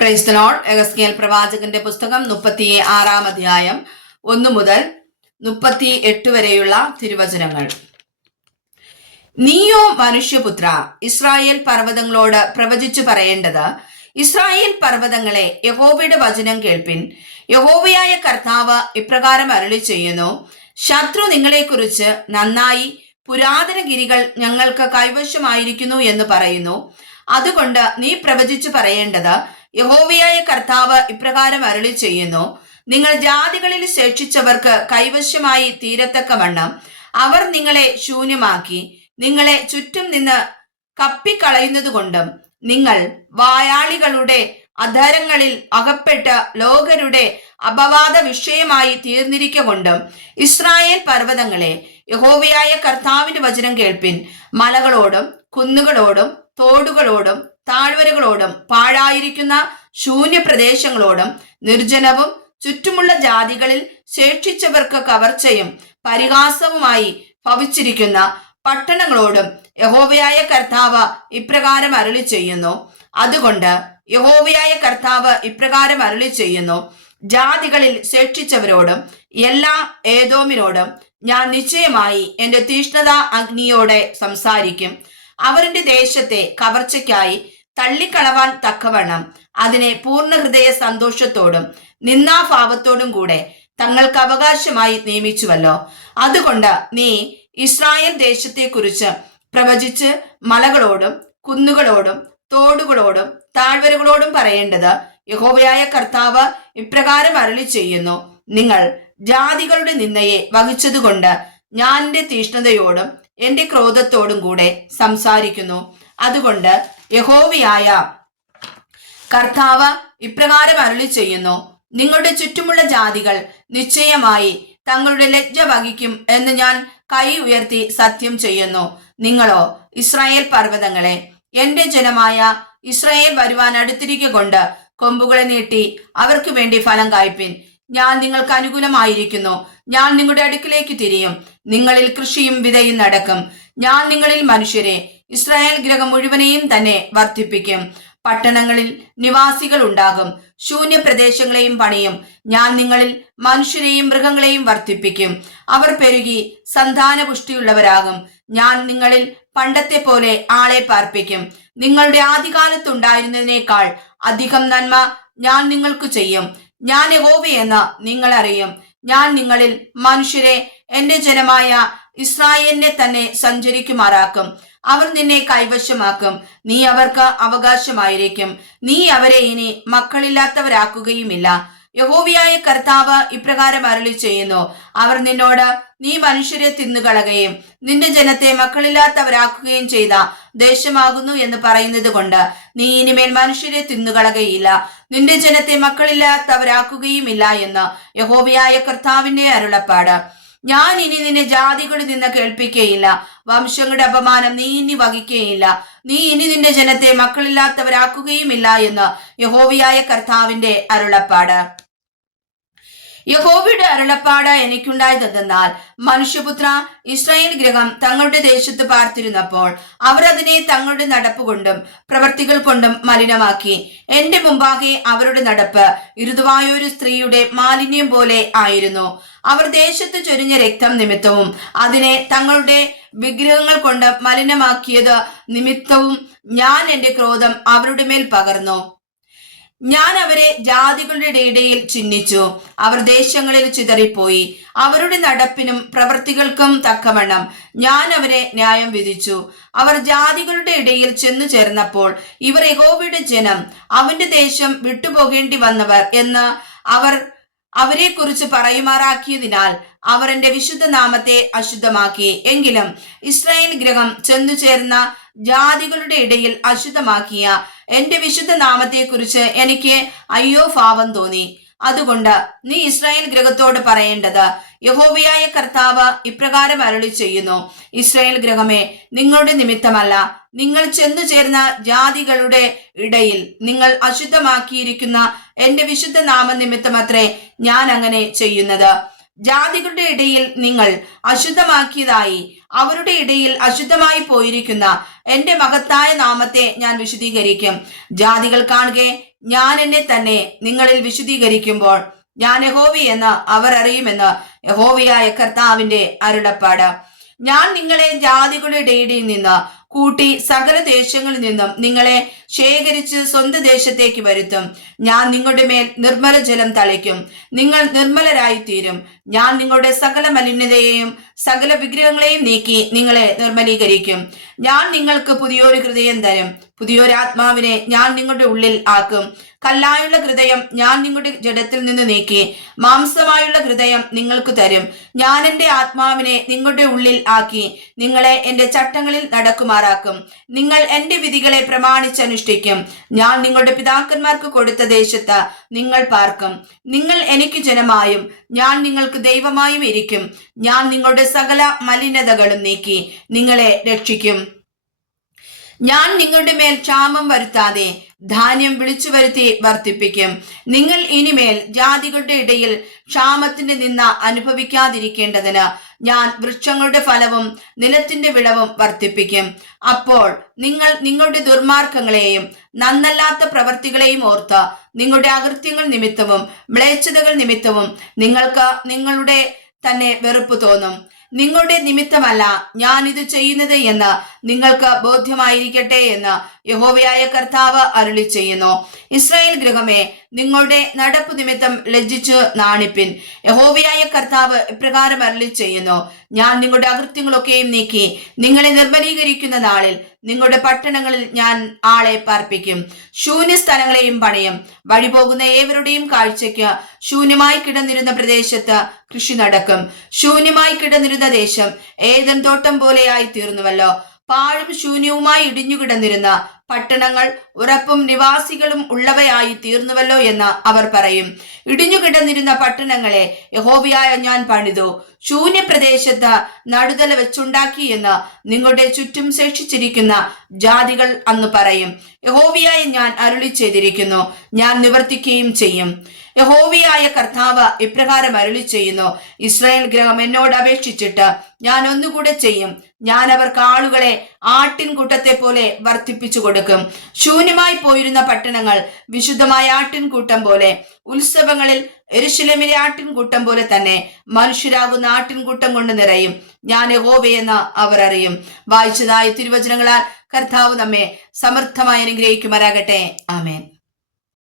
Praise the Lord. എഹെസ്കേൽ പ്രവാചകന്റെ പുസ്തകം 36 അധ്യായം 1 മുതൽ 38 വരെയുള്ള തിരുവചനങ്ങൾ. നീയോ മനുഷ്യപുത്ര, ഇസ്രായേൽ പർവ്വതങ്ങളോട് പ്രവചിച്ചു പറയേണ്ടത്: ഇസ്രായേൽ പർവ്വതങ്ങളെ, യഹോവയുടെ വചനം കേൾപ്പിൻ. യഹോവയായ കർത്താവ് ഇപ്രകാരം അരുളി ചെയ്യുന്നു: ശത്രു നിങ്ങളെക്കുറിച്ച് നന്നായി പുരാതന ഗിരികൾ ഞങ്ങൾക്ക് കൈവശമായിരിക്കുന്നു എന്ന് പറയുന്നു. അതുകൊണ്ട് നീ പ്രവചിച്ചു പറയേണ്ടത്: യഹോവയായ കർത്താവ് ഇപ്രകാരം അരുളി ചെയ്യുന്നു: നിങ്ങൾ ജാതികളിൽ ശേഷിച്ചവർക്ക് കൈവശമായി തീരത്തക്കവണ്ണം അവർ നിങ്ങളെ ശൂന്യമാക്കി നിങ്ങളെ ചുറ്റും നിന്ന് കപ്പിക്കളയുന്നതുകൊണ്ടും നിങ്ങൾ വായാളികളുടെ അധരങ്ങളിൽ അകപ്പെട്ട് ലോകരുടെ അപവാദ വിഷയമായി തീർന്നിരിക്കൊണ്ടും ഇസ്രായേൽ പർവ്വതങ്ങളെ, യഹോവയായ കർത്താവിന്റെ വചനം കേൾപ്പിൻ. മലകളോടും കുന്നുകളോടും തോടുകളോടും താഴ്വരകളോടും പാഴായിരിക്കുന്ന ശൂന്യപ്രദേശങ്ങളോടും നിർജ്ജനവും ചുറ്റുമുള്ള ജാതികളിൽ ശേഷിച്ചവർക്ക് കവർച്ചയും പരിഹാസവുമായി ഭവിച്ചിരിക്കുന്ന പട്ടണങ്ങളോടും യഹോവയായ കർത്താവ് ഇപ്രകാരം അരുളി ചെയ്യുന്നു. അതുകൊണ്ട് യഹോവയായ കർത്താവ് ഇപ്രകാരം അരുളി ചെയ്യുന്നു: ജാതികളിൽ ശേഷിച്ചവരോടും എല്ലാ ഏദോമിനോടും ഞാൻ നിശ്ചയമായി എന്റെ തീഷ്ണത അഗ്നിയോടെ സംസാരിക്കും. അവരുടെ ദേശത്തെ കവർച്ചയ്ക്കായി തള്ളിക്കളവാൻ തക്കവണ്ണം അതിനെ പൂർണ്ണ ഹൃദയ സന്തോഷത്തോടും നിന്ദാഭാവത്തോടും കൂടെ തങ്ങൾക്ക് അവകാശമായി നിയമിച്ചുവല്ലോ. അതുകൊണ്ട് നീ ഇസ്രായേൽ ദേശത്തെക്കുറിച്ച് പ്രവചിച്ച് മലകളോടും കുന്നുകളോടും തോടുകളോടും താഴ്വരകളോടും പറയേണ്ടത്: യഹോവയായ കർത്താവ് ഇപ്രകാരം അരുളി ചെയ്യുന്നു: നിങ്ങൾ ജാതികളുടെ നിന്ദയെ വഹിച്ചതുകൊണ്ട് ഞാൻ എന്റെ തീഷ്ണതയോടും എന്റെ ക്രോധത്തോടും കൂടെ സംസാരിക്കുന്നു. അതുകൊണ്ട് യഹോവയായ കർത്താവ് ഇപ്രകാരം അരുളി ചെയ്യുന്നു: നിങ്ങളുടെ ചുറ്റുമുള്ള ജാതികൾ നിശ്ചയമായി തങ്ങളുടെ ലജ്ജ വഹിക്കും എന്ന് ഞാൻ കൈ ഉയർത്തി സത്യം ചെയ്യുന്നു. നിങ്ങളോ, ഇസ്രായേൽ പർവ്വതങ്ങളെ, എന്റെ ജനമായ ഇസ്രായേൽ വരുവാൻ അടുത്തിരിക്കൊണ്ട് കൊമ്പുകളെ നീട്ടി അവർക്ക് വേണ്ടി ഫലം കായ്പിൻ. ഞാൻ നിങ്ങൾക്ക് അനുകൂലമായിരിക്കുന്നു. ഞാൻ നിങ്ങളുടെ അടുക്കിലേക്ക് തിരിയും. നിങ്ങളിൽ കൃഷിയും വിതയും നടക്കും. ഞാൻ നിങ്ങളിൽ മനുഷ്യരെ, ഇസ്രായേൽ ഗൃഹം മുഴുവനെയും തന്നെ വർദ്ധിപ്പിക്കും. പട്ടണങ്ങളിൽ നിവാസികൾ ഉണ്ടാകും. ശൂന്യപ്രദേശങ്ങളെയും പണിയും. ഞാൻ നിങ്ങളിൽ മനുഷ്യരെയും മൃഗങ്ങളെയും വർദ്ധിപ്പിക്കും. അവർ പെരുകി സന്താനപുഷ്ടിയുള്ളവരാകും. ഞാൻ നിങ്ങളിൽ പണ്ടത്തെ പോലെ ആളെ പാർപ്പിക്കും. നിങ്ങളുടെ ആദികാലത്തുണ്ടായിരുന്നതിനേക്കാൾ അധികം നന്മ ഞാൻ നിങ്ങൾക്ക് ചെയ്യും. ഞാൻ യഹോവയെന്ന് നിങ്ങൾ അറിയും. ഞാൻ നിങ്ങളിൽ മനുഷ്യരെ, എന്റെ ജനമായ ഇസ്രായേലിനെ തന്നെ സഞ്ചരിക്കുമാറാക്കും. അവർ നിന്നെ കൈവശമാക്കും. നീ അവർക്ക് അവകാശമായിരിക്കും. നീ അവരെ ഇനി മക്കളില്ലാത്തവരാക്കുകയുമില്ല. യഹോവയായ കർത്താവ് ഇപ്രകാരം അരുളി ചെയ്യുന്നു: അവർ നിന്നോട്, നീ മനുഷ്യരെ തിന്നുകളയുകയും നിന്റെ ജനത്തെ മക്കളില്ലാത്തവരാക്കുകയും ചെയ്ത ദേശമാകുന്നു എന്ന് പറയുന്നത് കൊണ്ട് നീ ഇനിമേൽ മനുഷ്യരെ തിന്നുകളയുകയില്ല, നിന്റെ ജനത്തെ മക്കളില്ലാത്തവരാക്കുകയുമില്ല എന്ന് യഹോവയായ കർത്താവിന്റെ അരുളപ്പാട്. ഞാൻ ഇനി നിന്നെ ജാതികളിൽ നിന്ന് കേൾപ്പിക്കുകയില്ല. വംശങ്ങളുടെ അപമാനം നീ ഇനി വഹിക്കുകയില്ല. നീ ഇനി നിന്റെ ജനത്തെ മക്കളില്ലാത്തവരാക്കുകയുമില്ല എന്ന് യഹോവയായ കർത്താവിന്റെ അരുളപ്പാട്. യഹോവയുടെ അരുളപ്പാട് എനിക്കുണ്ടായതെന്നാൽ: മനുഷ്യപുത്ര, ഇസ്രായേൽ ഗൃഹം തങ്ങളുടെ ദേശത്ത് പാർത്തിരുന്നപ്പോൾ അവർ അതിനെ തങ്ങളുടെ നടപ്പുകൊണ്ടും പ്രവൃത്തികൾ കൊണ്ടും മലിനമാക്കി. എന്റെ മുമ്പാകെ അവരുടെ നടപ്പ് ഋതുവായൊരു സ്ത്രീയുടെ മാലിന്യം പോലെ ആയിരുന്നു. അവർ ദേശത്ത് ചൊരിഞ്ഞ രക്തം നിമിത്തവും അതിനെ തങ്ങളുടെ വിഗ്രഹങ്ങൾ കൊണ്ട് മലിനമാക്കിയത് നിമിത്തവും ഞാൻ എന്റെ ക്രോധം അവരുടെ മേൽ പകർന്നു. ഞാൻ അവരെ ജാതികളുടെ ഇടയിൽ ചിഹ്നിച്ചു. അവർ ദേശങ്ങളിൽ ചിതറിപ്പോയി. അവരുടെ നടപ്പിനും പ്രവൃത്തികൾക്കും തക്കവണ്ണം ഞാൻ അവരെ ന്യായം വിധിച്ചു. അവർ ജാതികളുടെ ഇടയിൽ ചെന്നു ചേർന്നപ്പോൾ ഇവർ യഹോവയുടെ ജനം, അവന്റെ ദേശം വിട്ടുപോകേണ്ടി വന്നവർ എന്ന് അവർ അവരെ കുറിച്ച് പറയുമാറാക്കിയതിനാൽ അവർ എന്റെ വിശുദ്ധ നാമത്തെ അശുദ്ധമാക്കി. എങ്കിലും ഇസ്രായേൽ ഗൃഹം ചെന്നു ചേർന്ന ജാതികളുടെ ഇടയിൽ അശുദ്ധമാക്കിയ എന്റെ വിശുദ്ധ നാമത്തെ കുറിച്ച് എനിക്ക് അയ്യോ ഭാവം തോന്നി. അതുകൊണ്ട് നീ ഇസ്രായേൽ ഗൃഹത്തോട് പറയേണ്ടത്: യഹോവയായ കർത്താവ് ഇപ്രകാരം അരുളി ചെയ്യുന്നു: ഇസ്രായേൽ ഗൃഹമേ, നിങ്ങളുടെ നിമിത്തമല്ല, നിങ്ങൾ ചെന്നു ചേർന്ന ജാതികളുടെ ഇടയിൽ നിങ്ങൾ അശുദ്ധമാക്കിയിരിക്കുന്ന എന്റെ വിശുദ്ധ നാമനിമിത്തമത്രേ ഞാൻ അങ്ങനെ ചെയ്യുന്നത്. ജാതികളുടെ ഇടയിൽ നിങ്ങൾ അശുദ്ധമാക്കിയതായി അവരുടെ ഇടയിൽ അശുദ്ധമായി പോയിരിക്കുന്ന എന്റെ മഹത്തായ നാമത്തെ ഞാൻ വിശുദ്ധീകരിക്കും. ജാതികൾ കാണുകെ ഞാൻ എന്നെ തന്നെ നിങ്ങളിൽ വിശുദ്ധീകരിക്കുമ്പോൾ ഞാൻ യഹോവയെന്ന് അവർ അറിയുമെന്ന് യഹോവയായ കർത്താവിന്റെ അരുളപ്പാട്. ഞാൻ നിങ്ങളെ ജാതികളുടെ ഇടയിൽ നിന്ന് കൂട്ടി സകല ദേശങ്ങളിൽ നിന്നും നിങ്ങളെ ശേഖരിച്ച് സ്വന്തം ദേശത്തേക്ക് വരുത്തും. ഞാൻ നിങ്ങളുടെ മേൽ നിർമ്മല ജലം തളിക്കും, നിങ്ങൾ നിർമ്മലരായി തീരും. ഞാൻ നിങ്ങളുടെ സകല മലിനതയെയും സകല വിഗ്രഹങ്ങളെയും നീക്കി നിങ്ങളെ നിർമ്മലീകരിക്കും. ഞാൻ നിങ്ങൾക്ക് പുതിയൊരു ഹൃദയം തരും, പുതിയൊരു ആത്മാവിനെ ഞാൻ നിങ്ങളുടെ ഉള്ളിൽ ആക്കും. കല്ലായുള്ള ഹൃദയം ഞാൻ നിങ്ങളുടെ ജഡത്തിൽ നിന്ന് നീക്കി മാംസമായുള്ള ഹൃദയം നിങ്ങൾക്ക് തരും. ഞാൻ എന്റെ ആത്മാവിനെ നിങ്ങളുടെ ഉള്ളിൽ ആക്കി നിങ്ങളെ എന്റെ ചട്ടങ്ങളിൽ നടക്കുമാറാക്കും. നിങ്ങൾ എന്റെ വിധികളെ പ്രമാണിച്ചനുഷ്ഠിക്കും. ഞാൻ നിങ്ങളുടെ പിതാക്കന്മാർക്ക് കൊടുത്ത ദേശത്ത് നിങ്ങൾ പാർക്കും. നിങ്ങൾ എനിക്ക് ജനമായും ഞാൻ നിങ്ങൾക്ക് ദൈവമായും ഇരിക്കും. ഞാൻ നിങ്ങളുടെ സകല മലിനതകളും നീക്കി നിങ്ങളെ രക്ഷിക്കും. ഞാൻ നിങ്ങളുടെ മേൽ ക്ഷാമം വരുത്താതെ ധാന്യം വിളിച്ചു വരുത്തി വർദ്ധിപ്പിക്കും. നിങ്ങൾ ഇനിമേൽ ജാതികളുടെ ഇടയിൽ ക്ഷാമത്തിന്റെ നിന്ന അനുഭവിക്കാതിരിക്കേണ്ടതിന് ഞാൻ വൃക്ഷങ്ങളുടെ ഫലവും നിലത്തിന്റെ വിളവും വർദ്ധിപ്പിക്കും. അപ്പോൾ നിങ്ങൾ നിങ്ങളുടെ ദുർമാർഗങ്ങളെയും നന്നല്ലാത്ത പ്രവർത്തികളെയും ഓർത്ത് നിങ്ങളുടെ അകൃത്യങ്ങൾ നിമിത്തവും മ്ലേച്ഛതകൾ നിമിത്തവും നിങ്ങൾക്ക് നിങ്ങളുടെ തന്നെ വെറുപ്പ് തോന്നും. നിങ്ങളുടെ നിമിത്തമല്ല ഞാൻ ഇത് ചെയ്യുന്നത് എന്ന് നിങ്ങൾക്ക് ബോധ്യമായിരിക്കട്ടെ എന്ന് യഹോവയായ കർത്താവ് അരുളി ചെയ്യുന്നു. ഇസ്രായേൽ ഗൃഹമേ, നിങ്ങളുടെ നടപ്പ് നിമിത്തം ലജ്ജിച്ചു നാണിപ്പിൻ. യഹോവയായ കർത്താവ് ഇപ്രകാരം അരുളി ചെയ്യുന്നു: ഞാൻ നിങ്ങളുടെ അകൃത്യങ്ങളൊക്കെയും നീക്കി നിങ്ങളെ നിർമ്മലീകരിക്കുന്ന നാളിൽ നിങ്ങളുടെ പട്ടണങ്ങളിൽ ഞാൻ ആളെ പാർപ്പിക്കും. ശൂന്യ സ്ഥലങ്ങളെയും പണിയും. വഴിപോകുന്ന ഏവരുടെയും കാഴ്ചയ്ക്ക് ശൂന്യമായി കിടന്നിരുന്ന പ്രദേശത്ത് കൃഷി നടക്കും. ശൂന്യമായി കിടന്നിരുന്ന ദേശം ഏദൻ തോട്ടം പോലെയായി തീർന്നുവല്ലോ. പാഴും ശൂന്യവുമായി ഇടിഞ്ഞു കിടന്നിരുന്ന പട്ടണങ്ങൾ ഉറപ്പും നിവാസികളും ഉള്ളവയായി തീർന്നുവല്ലോ എന്ന് അവർ പറയും. ഇടിഞ്ഞു കിടന്നിരുന്ന പട്ടണങ്ങളെ യഹോവയായ ഞാൻ പണിതു, ശൂന്യപ്രദേശത്ത് നടുതല വെച്ചുണ്ടാക്കി എന്ന് നിങ്ങളുടെ ചുറ്റും ശേഷിച്ചിരിക്കുന്ന ജാതികൾ അന്ന് പറയും. യഹോവയായ ഞാൻ അരുളി ചെയ്തിരിക്കുന്നു, ഞാൻ നിവർത്തിക്കുകയും ചെയ്യും. യഹോവയായ കർത്താവ് ഇപ്രകാരം അരുളി ചെയ്യുന്നു: ഇസ്രായേൽ ഗൃഹം എന്നോട് അപേക്ഷിച്ചിട്ട് ഞാൻ ഒന്നുകൂടെ ചെയ്യും. ഞാൻ അവർക്ക് ആളുകളെ ആട്ടിൻകൂട്ടത്തെ പോലെ വർദ്ധിപ്പിച്ചു കൊടുക്കും. ശൂന്യമായി പോയിരുന്ന പട്ടണങ്ങൾ വിശുദ്ധമായ ആട്ടിൻകൂട്ടം പോലെ, ഉത്സവങ്ങളിൽ യെരൂശലേമിലെ ആട്ടിൻകൂട്ടം പോലെ തന്നെ മനുഷ്യരാകുന്ന ആട്ടിൻകൂട്ടം കൊണ്ട് നിറയും. ഞാൻ യഹോവയെന്ന് അവർ അറിയും. വായിച്ചതായ തിരുവചനങ്ങളാൽ കർത്താവ് നമ്മെ സമർത്ഥമായി അനുഗ്രഹിക്കുമാറാകട്ടെ. ആമേൻ.